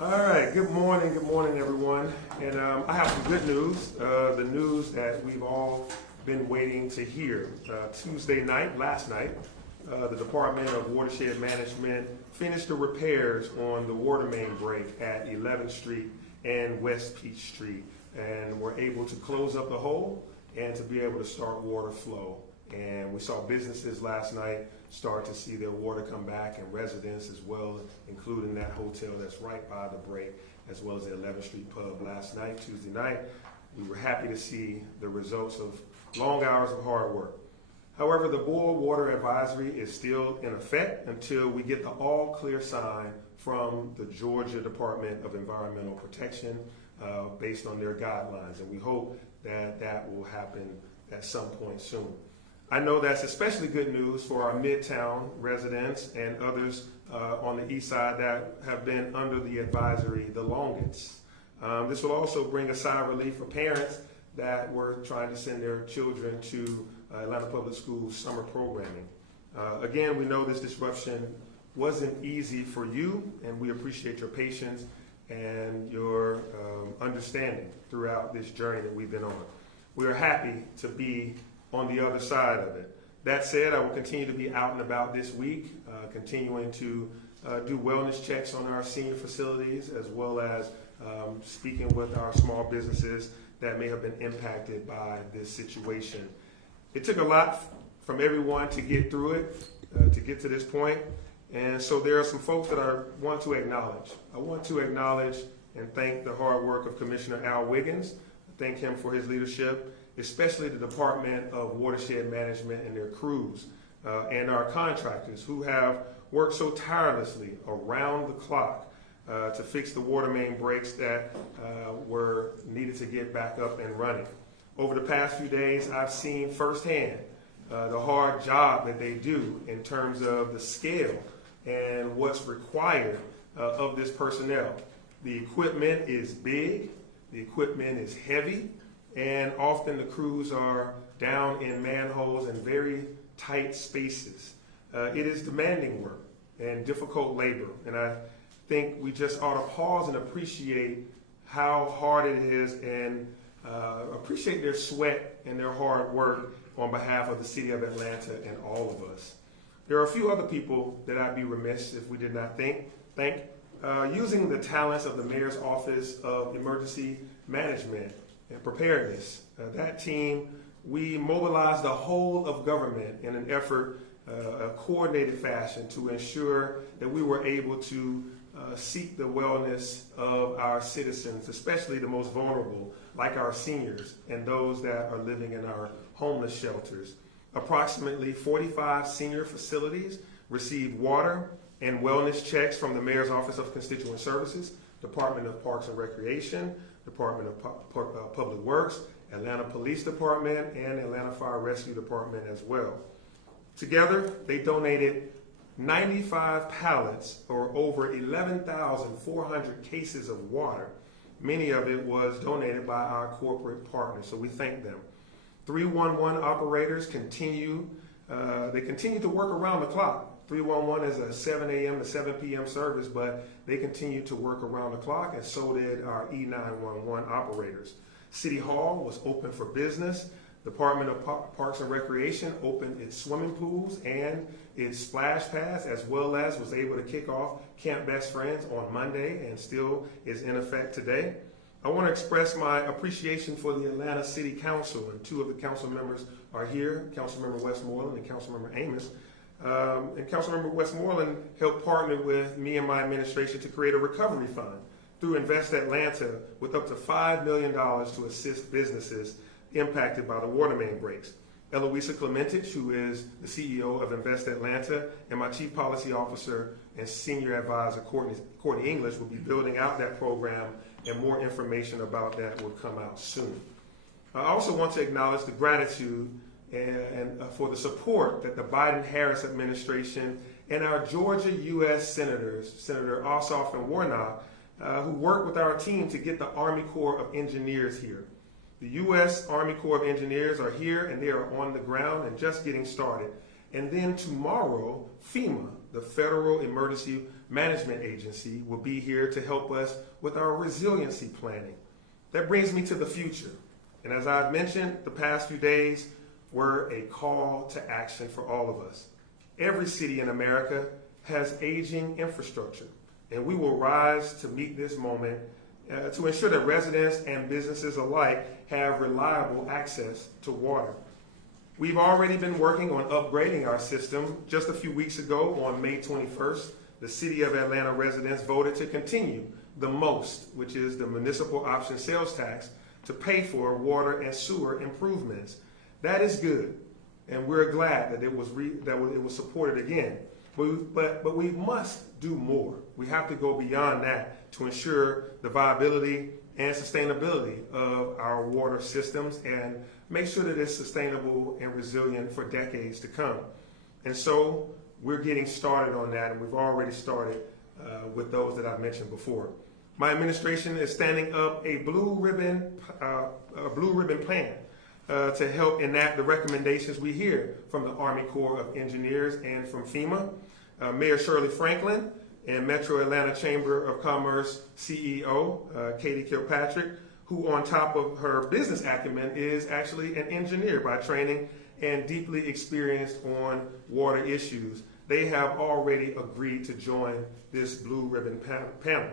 All right, good morning everyone. And I have some good news, the news that we've all been waiting to hear. Tuesday night, last night, the Department of Watershed Management finished the repairs on the water main break at 11th Street and West Peachtree, and were able to close up the hole and to be able to start water flow. And we saw businesses last night start to see their water come back, and residents as well, including that hotel that's right by the break, as well as the 11th Street Pub last night, Tuesday night. We were happy to see the results of long hours of hard work. However, the boil water advisory is still in effect until we get the all clear sign from the Georgia Department of Environmental Protection based on their guidelines, and we hope that that will happen at some point soon. I know that's especially good news for our Midtown residents and others on the east side that have been under the advisory the longest. This will also bring a sigh of relief for parents that were trying to send their children to Atlanta Public Schools summer programming. Again, we know this disruption wasn't easy for you, and we appreciate your patience and your understanding throughout this journey that we've been on. We are happy to be on the other side of it. That said, I will continue to be out and about this week, continuing to do wellness checks on our senior facilities, as well as speaking with our small businesses that may have been impacted by this situation. It took a lot from everyone to get through it, to get to this point. And so there are some folks that I want to acknowledge. I want to acknowledge and thank the hard work of Commissioner Al Wiggins. Thank him for his leadership, especially the Department of Watershed Management and their crews, and our contractors who have worked so tirelessly around the clock to fix the water main breaks that were needed to get back up and running. Over the past few days, I've seen firsthand the hard job that they do in terms of the scale and what's required of this personnel. The equipment is big, the equipment is heavy, and often the crews are down in manholes in very tight spaces. It is demanding work and difficult labor, and I think we just ought to pause and appreciate how hard it is, and appreciate their sweat and their hard work on behalf of the city of Atlanta and all of us. There are a few other people that I'd be remiss if we did not thank. Using the talents of the Mayor's Office of Emergency Management and Preparedness. That team, we mobilized the whole of government in an effort, a coordinated fashion, to ensure that we were able to seek the wellness of our citizens, especially the most vulnerable, like our seniors and those that are living in our homeless shelters. Approximately 45 senior facilities received water and wellness checks from the Mayor's Office of Constituent Services, Department of Parks and Recreation, Department of Public Works, Atlanta Police Department, and Atlanta Fire Rescue Department as well. Together, they donated 95 pallets, or over 11,400 cases of water. Many of it was donated by our corporate partners, so we thank them. 311 operators continue to work around the clock. 311 is a 7 a.m. to 7 p.m. service, but they continue to work around the clock, and so did our E911 operators. City Hall was open for business. Department of Parks and Recreation opened its swimming pools and its splash pads, as well as was able to kick off Camp Best Friends on Monday and still is in effect today. I want to express my appreciation for the Atlanta City Council, and two of the council members are here, Councilmember Westmoreland and Councilmember Amos. And Councilmember Westmoreland helped partner with me and my administration to create a recovery fund through Invest Atlanta with up to $5 million to assist businesses impacted by the water main breaks. Eloisa Clementich, who is the CEO of Invest Atlanta, and my Chief Policy Officer and Senior Advisor, Courtney English, will be building out that program, and more information about that will come out soon. I also want to acknowledge the gratitude and for the support that the Biden-Harris administration and our Georgia U.S. Senators, Senator Ossoff and Warnock, who worked with our team to get the Army Corps of Engineers here. The U.S. Army Corps of Engineers are here, and they are on the ground and just getting started. And then tomorrow, FEMA, the Federal Emergency Management Agency will be here to help us with our resiliency planning. That brings me to the future. And as I've mentioned, the past few days were a call to action for all of us. Every city in America has aging infrastructure, and we will rise to meet this moment to ensure that residents and businesses alike have reliable access to water. We've already been working on upgrading our system. Just a few weeks ago, on May 21st, the City of Atlanta residents voted to continue the MOST, which is the Municipal Option Sales Tax, to pay for water and sewer improvements. That is good, and we're glad that it was supported again. But we must do more. We have to go beyond that to ensure the viability and sustainability of our water systems and make sure that it's sustainable and resilient for decades to come. And so we're getting started on that, and we've already started with those that I mentioned before. My administration is standing up a blue ribbon plan to help enact the recommendations we hear from the Army Corps of Engineers and from FEMA. Mayor Shirley Franklin and Metro Atlanta Chamber of Commerce CEO Katie Kilpatrick, who on top of her business acumen is actually an engineer by training and deeply experienced on water issues. They have already agreed to join this blue ribbon panel.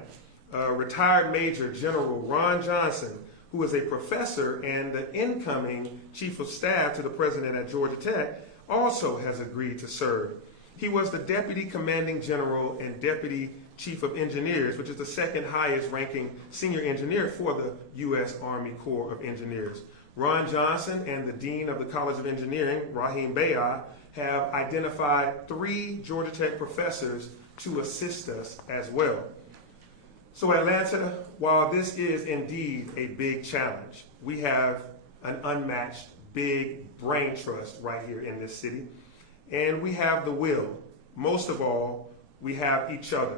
Retired Major General Ron Johnson, who is a professor and the incoming Chief of Staff to the President at Georgia Tech, also has agreed to serve. He was the Deputy Commanding General and Deputy Chief of Engineers, which is the second highest ranking senior engineer for the U.S. Army Corps of Engineers. Ron Johnson and the Dean of the College of Engineering, Rahim Bayah, have identified 3 Georgia Tech professors to assist us as well. So Atlanta, while this is indeed a big challenge, we have an unmatched big brain trust right here in this city. And we have the will. Most of all, we have each other.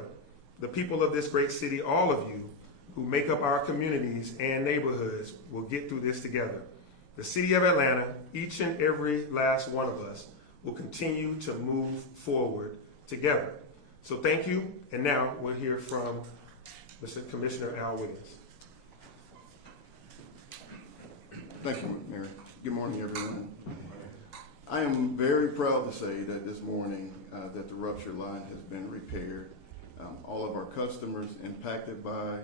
The people of this great city, all of you who make up our communities and neighborhoods, will get through this together. The city of Atlanta, each and every last one of us, will continue to move forward together. So thank you. And now we'll hear from Mr. Commissioner Al Wiggins. Thank you, Mayor. Good morning, everyone. I am very proud to say that this morning that the rupture line has been repaired. All of our customers impacted by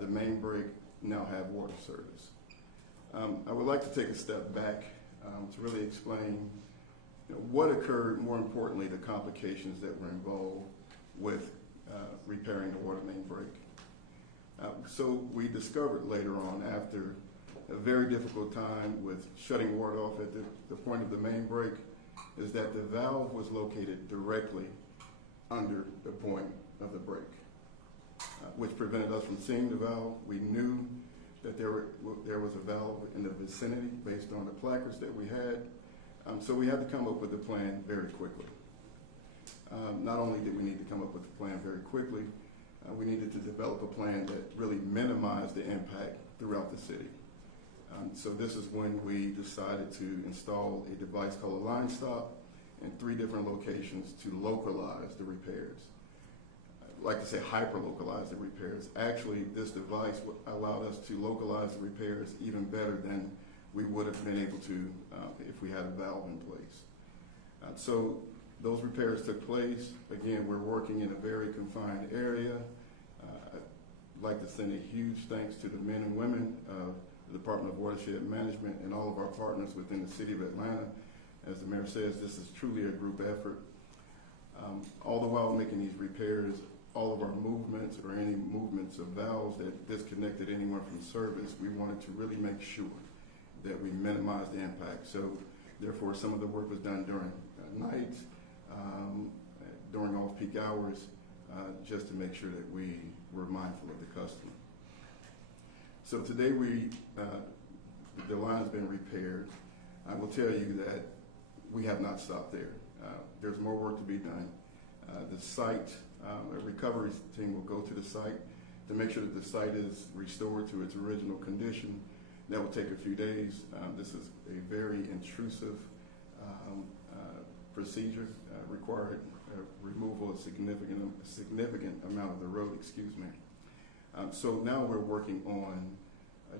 the main break now have water service. I would like to take a step back to really explain what occurred, more importantly, the complications that were involved with repairing the water main break. So we discovered later on, after a very difficult time with shutting water off at the point of the main break, is that the valve was located directly under the point of the break, which prevented us from seeing the valve. We knew that there was a valve in the vicinity based on the placards that we had, so we had to come up with a plan very quickly. Not only did we need to come up with a plan very quickly, we needed to develop a plan that really minimized the impact throughout the city. So this is when we decided to install a device called a line stop in 3 different locations to localize the repairs. I'd like to say hyper-localize the repairs. Actually, this device allowed us to localize the repairs even better than we would have been able to if we had a valve in place. So those repairs took place. Again, we're working in a very confined area. I'd like to send a huge thanks to the men and women of the Department of Watershed Management and all of our partners within the city of Atlanta. As the mayor says, this is truly a group effort. All the while making these repairs, all of our movements or any movements of valves that disconnected anyone from service, we wanted to really make sure that we minimize the impact. So therefore, some of the work was done during night, during off-peak hours, just to make sure that we were mindful of the customer. So today the line has been repaired. I will tell you that we have not stopped there. There's more work to be done. The site, a recovery team will go to the site to make sure that the site is restored to its original condition. That will take a few days. This is a very intrusive procedure, required removal of significant amount of the road, excuse me. So now we're working on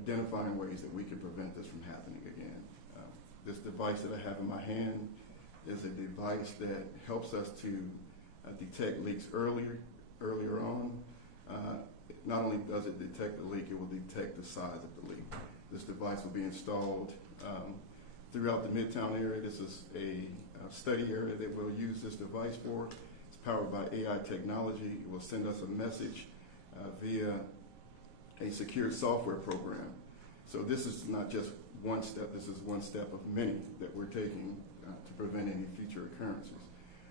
identifying ways that we can prevent this from happening again. This device that I have in my hand is a device that helps us to detect leaks earlier on. Not only does it detect the leak, it will detect the size of the leak. This device will be installed throughout the Midtown area. This is a study area that we'll use this device for. It's powered by AI technology. It will send us a message via a secured software program. So this is not just one step, this is one step of many that we're taking to prevent any future occurrences.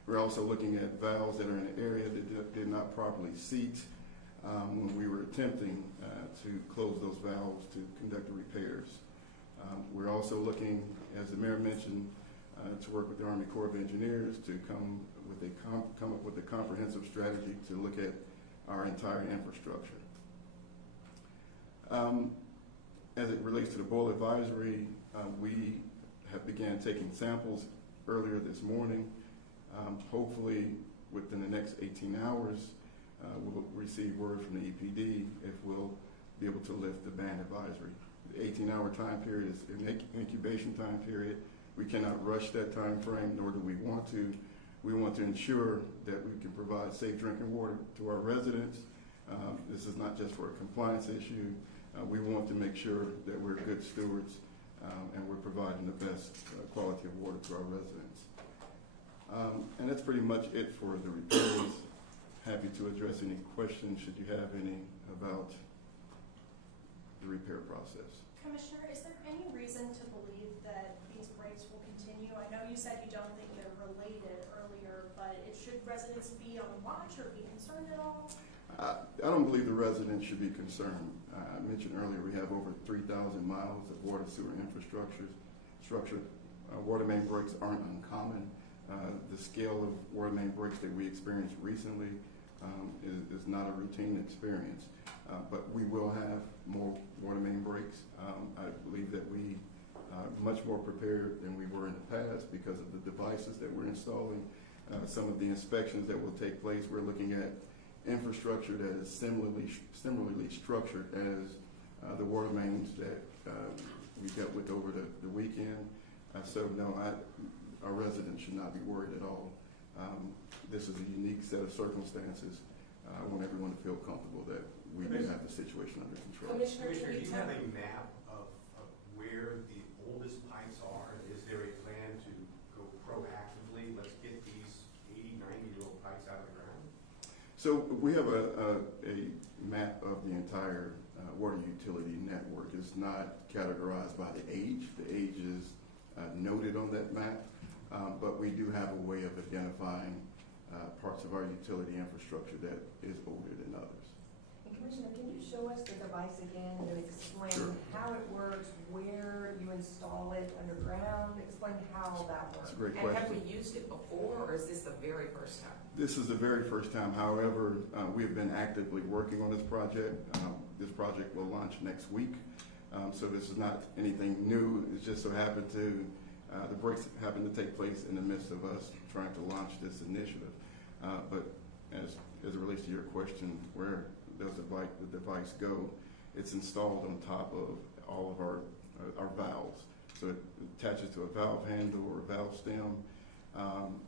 We're also looking at valves that are in an area that did not properly seat when we were attempting to close those valves to conduct the repairs. We're also looking, as the mayor mentioned, to work with the Army Corps of Engineers to come up with a comprehensive strategy to look at our entire infrastructure. As it relates to the boil advisory, we have began taking samples earlier this morning. Hopefully within the next 18 hours, we'll receive word from the EPD if we'll be able to lift the ban advisory. The 18-hour time period is an incubation time period. We cannot rush that time frame, nor do we want to. We want to ensure that we can provide safe drinking water to our residents. This is not just for a compliance issue. We want to make sure that we're good stewards and we're providing the best quality of water to our residents. And that's pretty much it for the repairs. Happy to address any questions should you have any about the repair process. Commissioner, is there any reason to believe that these breaks will continue? I know you said you don't think they're related earlier, but should residents be on watch or be concerned at all? I don't believe the residents should be concerned. I mentioned earlier we have over 3,000 miles of water sewer infrastructure. Water main breaks aren't uncommon. The scale of water main breaks that we experienced recently is not a routine experience. But we will have more water main breaks. I believe that we are much more prepared than we were in the past because of the devices that we're installing. Some of the inspections that will take place, we're looking at infrastructure that is similarly structured as the water mains that we dealt with over the weekend. So no, our residents should not be worried at all. This is a unique set of circumstances. I want everyone to feel comfortable that we do have the situation under control. Commissioner, do you have a map of where the oldest pipes are? Is there a plan to go proactively? Let's get these 80, 90-year-old pipes out of the ground? So we have a map of the entire water utility network. It's not categorized by the age. The age is noted on that map, but we do have a way of identifying parts of our utility infrastructure that is older than others. And Commissioner, can you show us the device again and explain Sure. how it works, where you install it underground? Explain how that works. That's a great And question. have we used it before, or is this the very first time? This is the very first time. However, we have been actively working on this project. This project will launch next week. So this is not anything new. It just so happened to, the breaks happened to take place in the midst of us trying to launch this initiative. But as it relates to your question, where does the device go? It's installed on top of all of our valves. So it attaches to a valve handle or a valve stem,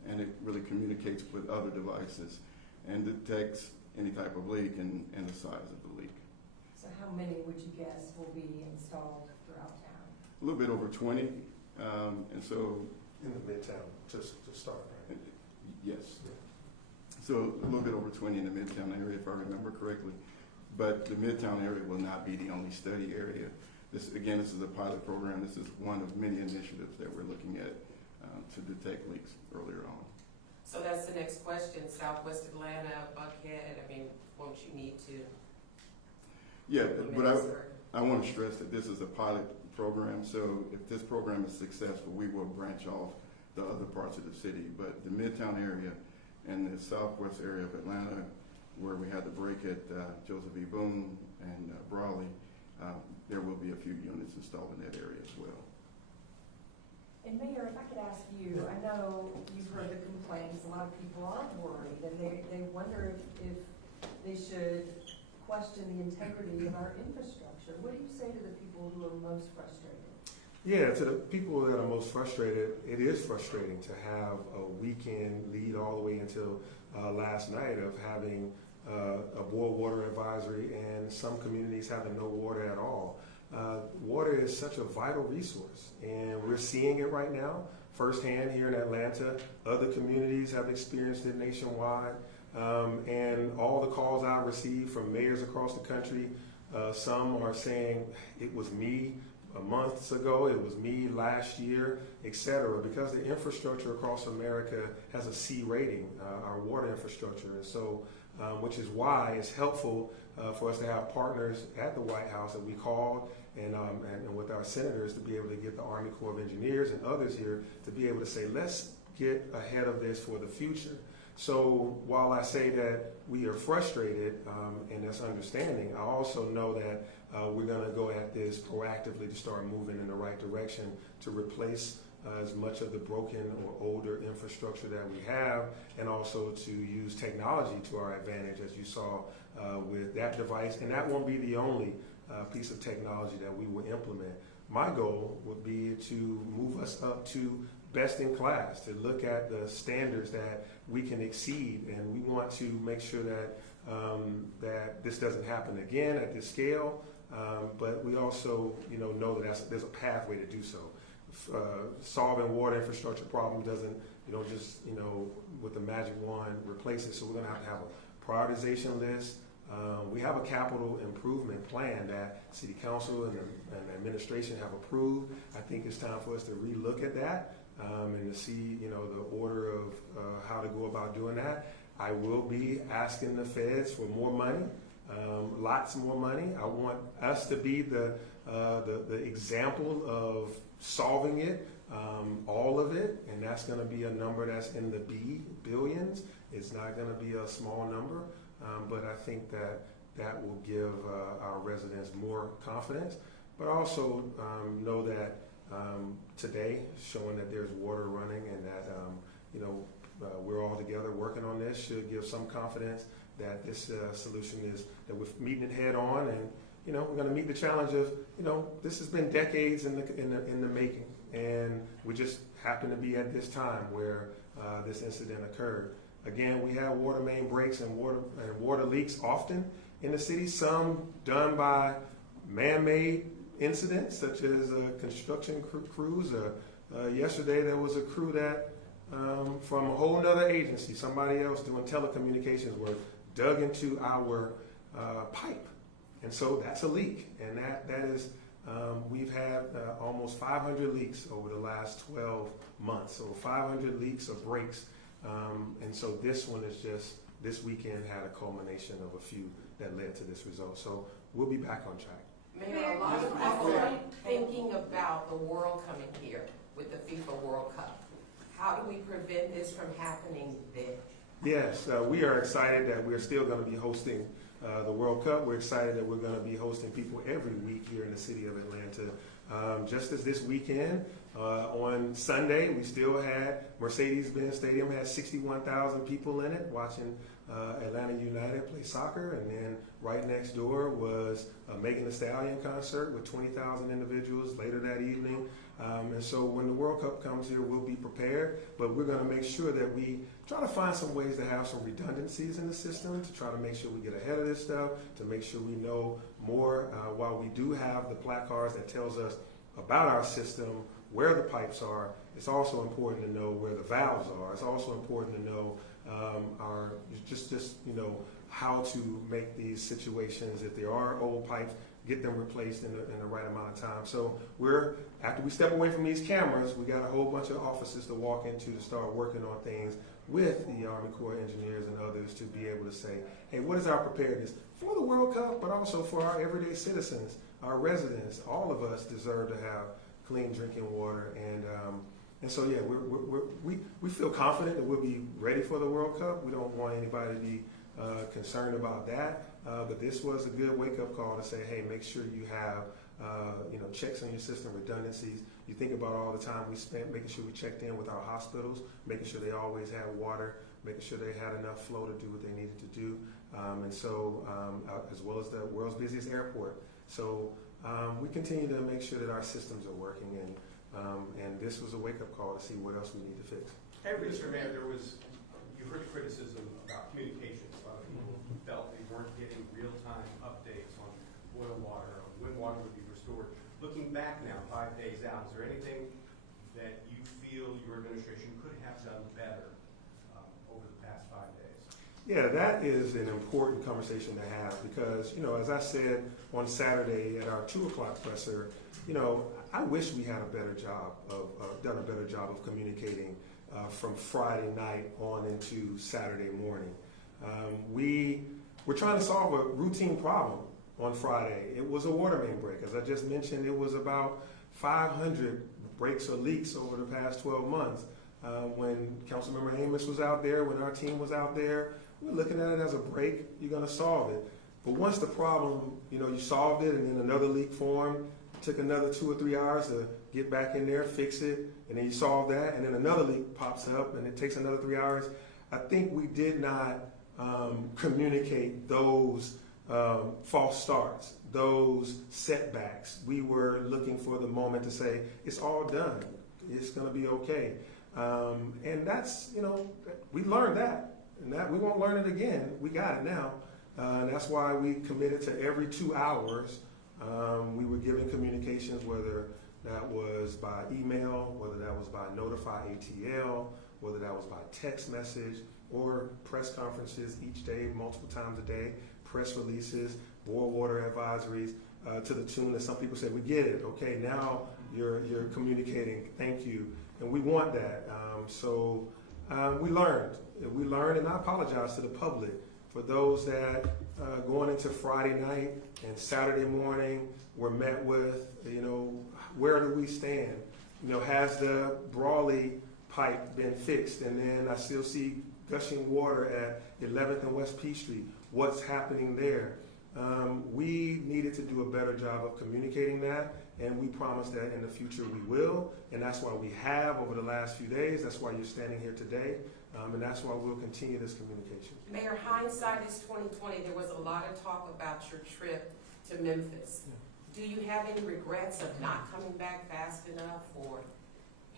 and it really communicates with other devices and detects any type of leak and the size of the leak. So how many would you guess will be installed throughout town? A little bit over 20, and so In the Midtown, just to start, right? yes. So a little bit over 20 in the Midtown area, if I remember correctly. But the Midtown area will not be the only study area. This is a pilot program. This is one of many initiatives that we're looking at to detect leaks earlier on. So that's the next question, Southwest Atlanta, Buckhead, I mean, won't you need to? Yeah, but administer? I want to stress that this is a pilot program, so if this program is successful, we will branch off the other parts of the city. But the Midtown area and the southwest area of Atlanta, where we had the break at Joseph E. Boone and Brawley, there will be a few units installed in that area as well. And Mayor, if I could ask you, I know you've heard the complaints, a lot of people are worried, and they wonder if they should question the integrity of our infrastructure. What do you say to the people who are most frustrated? Yeah, to the people that are most frustrated, it is frustrating to have a weekend lead all the way until last night of having a boil water advisory and some communities having no water at all. Water is such a vital resource, and we're seeing it right now firsthand here in Atlanta. Other communities have experienced it nationwide, and all the calls I receive from mayors across the country, some are saying it was me months ago, it was me last year, etc. Because the infrastructure across America has a C rating, our water infrastructure, and so which is why it's helpful for us to have partners at the White House that we called and with our senators to be able to get the Army Corps of Engineers and others here to be able to say, let's get ahead of this for the future. So while I say that we are frustrated and that's understanding, I also know that we're going to go at this proactively to start moving in the right direction to replace as much of the broken or older infrastructure that we have, and also to use technology to our advantage, as you saw with that device. And that won't be the only piece of technology that we will implement. My goal would be to move us up to best in class, to look at the standards that we can exceed, and we want to make sure that that this doesn't happen again at this scale. But we also, know that there's a pathway to do so. Solving water infrastructure problems doesn't, just, with the magic wand replace it. So we're going to have a prioritization list. We have a capital improvement plan that City Council and the administration have approved. I think it's time for us to relook at that and to see, the order of how to go about doing that. I will be asking the feds for more money, lots more money. I want us to be the example of solving it, all of it, and that's going to be a number that's in the billions. It's not going to be a small number, but I think that will give our residents more confidence, but also know that today, showing that there's water running and that we're all together working on this should give some confidence that this solution is that we're meeting it head on, and we're going to meet the challenge of this has been decades in the making, and we just happen to be at this time where this incident occurred. Again, we have water main breaks and water leaks often in the city. Some done by man-made incidents, such as construction crews. Yesterday, there was a crew that from a whole nother agency, somebody else doing telecommunications work, dug into our pipe. And so that's a leak, and that is, we've had almost 500 leaks over the last 12 months, so 500 leaks or breaks, and so this one is just, this weekend had a culmination of a few that led to this result, so we'll be back on track. Mayor, a lot of people are thinking about the world coming here with the FIFA World Cup. How do we prevent this from happening there? Yes, we are excited that we're still going to be hosting the World Cup. We're excited that we're going to be hosting people every week here in the city of Atlanta. Just as this weekend, on Sunday, we still had Mercedes-Benz Stadium had 61,000 people in it watching Atlanta United play soccer, and then right next door was a Megan Thee Stallion concert with 20,000 individuals later that evening. And so when the World Cup comes here, we'll be prepared, but we're going to make sure that we try to find some ways to have some redundancies in the system, to try to make sure we get ahead of this stuff, to make sure we know more. While we do have the placards that tells us about our system, where the pipes are, it's also important to know where the valves are. It's also important to know how to make these situations, if there are old pipes, get them replaced in the right amount of time. So after we step away from these cameras, we got a whole bunch of offices to walk into to start working on things with the Army Corps of Engineers and others to be able to say, hey, what is our preparedness for the World Cup, but also for our everyday citizens, our residents. All of us deserve to have clean drinking water, and so yeah, we feel confident that we'll be ready for the World Cup. We don't want anybody to be concerned about that, but this was a good wake-up call to say, hey, make sure you have checks on your system, redundancies. You think about all the time we spent making sure we checked in with our hospitals, making sure they always had water, making sure they had enough flow to do what they needed to do, as well as the world's busiest airport. So we continue to make sure that our systems are working, and this was a wake-up call to see what else we need to fix. Hey, Mr. Mayor, you heard criticism about communications. A lot of people felt they weren't getting real-time updates on boil water or when water would be restored. Looking back now, 5 days out, is there anything that you feel your administration could have done better over the past 5 days? Yeah, that is an important conversation to have because, as I said on Saturday at our 2 o'clock presser, I wish we had done a better job of communicating from Friday night on into Saturday morning. We're trying to solve a routine problem on Friday. It was a water main break. As I just mentioned, it was about 500 breaks or leaks over the past 12 months. When Councilmember Amos was out there, when our team was out there, we're looking at it as a break. You're going to solve it. But once the problem, you solved it and then another leak formed, it took another 2 or 3 hours to get back in there, fix it, and then you solve that, and then another leak pops up and it takes another 3 hours. I think we did not communicate those false starts, those setbacks. We were looking for the moment to say, it's all done. It's going to be okay. And that's, we learned that. And that we won't learn it again. We got it now. And that's why we committed to every 2 hours. We were giving communications, whether that was by email, whether that was by notify ATL, whether that was by text message, or press conferences each day, multiple times a day, press releases, boil water advisories, to the tune that some people said, we get it. Okay, now you're communicating. Thank you. And we want that. We learned. And I apologize to the public for those that going into Friday night and Saturday morning were met with, where do we stand? Has the Brawley pipe been fixed? And then I still see gushing water at 11th and West Peachtree. What's happening there? We needed to do a better job of communicating that, and we promise that in the future we will, and that's why we have over the last few days. That's why you're standing here today, and that's why we'll continue this communication. Mayor, hindsight is 2020. There was a lot of talk about your trip to Memphis. Yeah. Do you have any regrets of not coming back fast enough or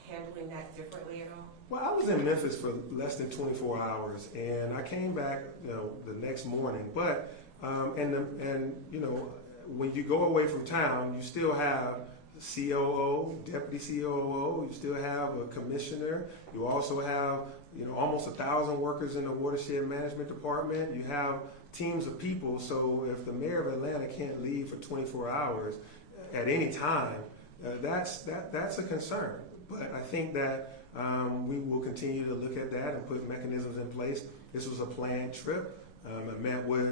handling that differently at all? Well, I was in Memphis for less than 24 hours, and I came back, the next morning. But when you go away from town, you still have COO, deputy COO. You still have a commissioner. You also have almost 1,000 workers in the watershed management department. You have teams of people. So if the mayor of Atlanta can't leave for 24 hours at any time, that's a concern. But I think that we will continue to look at that and put mechanisms in place. This was a planned trip. I met with,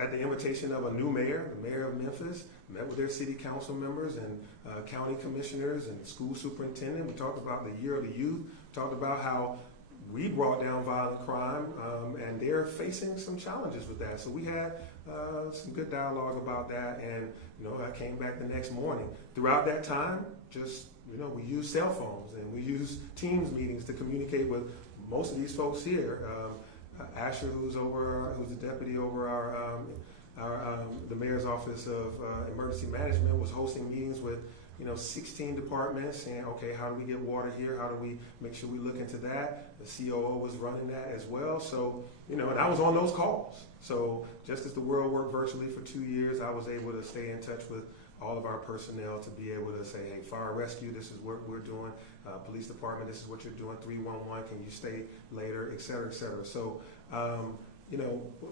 at the invitation of a new mayor, the mayor of Memphis, met with their city council members and county commissioners and school superintendent. We talked about the Year of the Youth, talked about how we brought down violent crime, and they're facing some challenges with that. So we had some good dialogue about that, and I came back the next morning. Throughout that time, we used cell phones and we used Teams meetings to communicate with most of these folks here. Asher, who's the deputy over the mayor's office of emergency management, was hosting meetings with 16 departments, saying, okay, how do we get water here? How do we make sure we look into that? The COO was running that as well. So, and I was on those calls. So just as the world worked virtually for 2 years, I was able to stay in touch with all of our personnel to be able to say, hey, fire rescue, this is what we're doing. Police department, this is what you're doing. 311, can you stay later, et cetera, et cetera. So,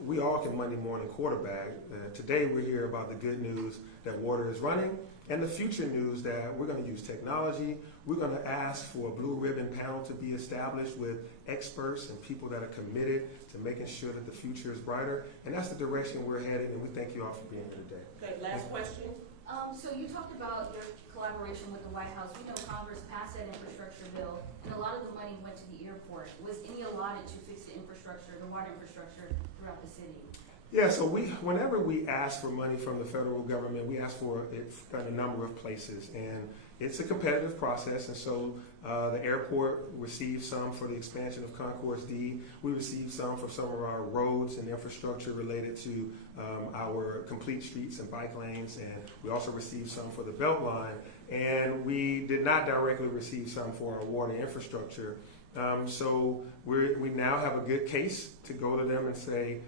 we all can Monday morning quarterback. Today we're here about the good news that water is running, and the future news that we're going to use technology. We're going to ask for a blue ribbon panel to be established with experts and people that are committed to making sure that the future is brighter, and that's the direction we're headed, and we thank you all for being here today. Okay, last question. So you talked about your collaboration with the White House. We know Congress passed that infrastructure bill, and a lot of the money went to the airport. Was any allotted to fix the infrastructure, the water infrastructure throughout the city? Yeah, so whenever we ask for money from the federal government, we ask for it in a number of places, and it's a competitive process. And so the airport receives some for the expansion of Concourse D. We receive some for some of our roads and infrastructure related to our complete streets and bike lanes, and we also receive some for the Beltline. And we did not directly receive some for our water infrastructure. So we now have a good case to go to them and say,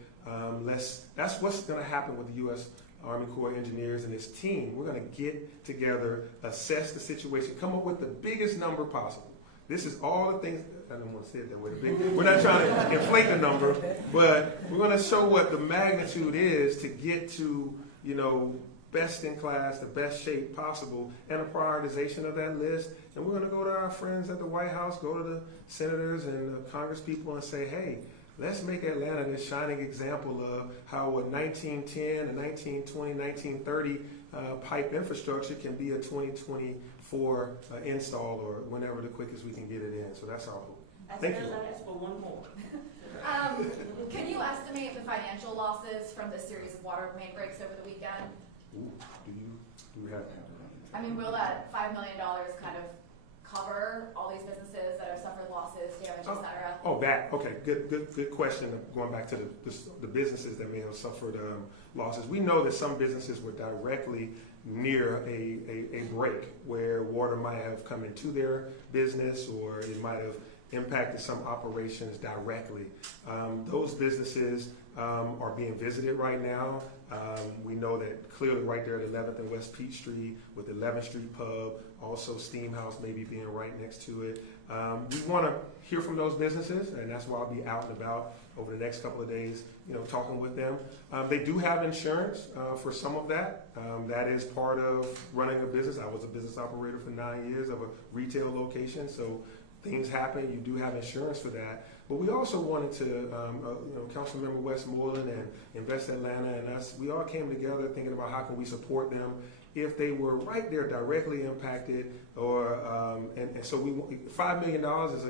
that's what's going to happen with the U.S. Army Corps of Engineers and its team. We're going to get together, assess the situation, come up with the biggest number possible. This is all the things, I don't want to say it that way, we're not trying to inflate the number, but we're going to show what the magnitude is to get to, best in class, the best shape possible, and a prioritization of that list. And we're going to go to our friends at the White House, go to the senators and the Congress people and say, hey, let's make Atlanta this shining example of how a 1910, a 1920, 1930 pipe infrastructure can be a 2024 install, or whenever the quickest we can get it in. So that's our hope. Thank you. Ask for one more. Can you estimate the financial losses from this series of water main breaks over the weekend? Ooh, do you have? I mean, will that $5 million kind of cover all these businesses that have suffered losses, damage, et cetera? Oh, that, okay, good question. Going back to the businesses that may have suffered losses. We know that some businesses were directly near a break where water might have come into their business, or it might have impacted some operations directly. Those businesses are being visited right now. We know that clearly right there at 11th and West Peachtree with the 11th Street Pub, also Steam House maybe being right next to it. We want to hear from those businesses, and that's why I'll be out and about over the next couple of days, talking with them. They do have insurance for some of that. That is part of running a business. I was a business operator for 9 years of a retail location, so things happen. You do have insurance for that. But we also wanted to, Councilmember Westmoreland and Invest Atlanta and us, we all came together thinking about how can we support them if they were right there directly impacted, or and so $5 million is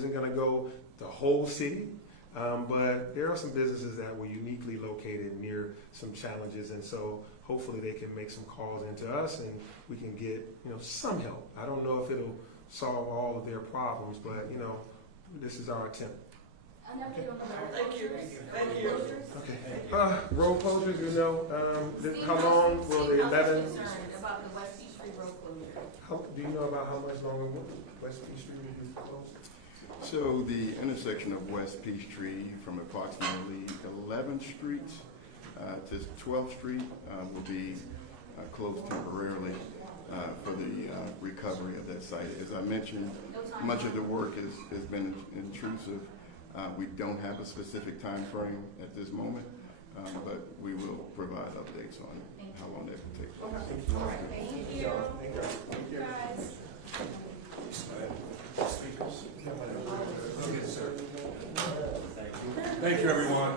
isn't going to go the whole city, but there are some businesses that were uniquely located near some challenges, and so hopefully they can make some calls into us and we can get some help. I don't know if it'll solve all of their problems, but this is our attempt. An update on the road Thank you. closures? Thank you. Road closures? Okay. Road closures, how long will the 11? Concerned about the West Peachtree road closure. Do you know about how much longer West Peachtree will be closed? So the intersection of West Peachtree from approximately 11th Street to 12th Street will be closed temporarily for the recovery of that site. As I mentioned, much of the work has been intrusive. We don't have a specific time frame at this moment, but we will provide updates on how long that will take place. All right, thank you. Thank you. Guys. Thank you, everyone.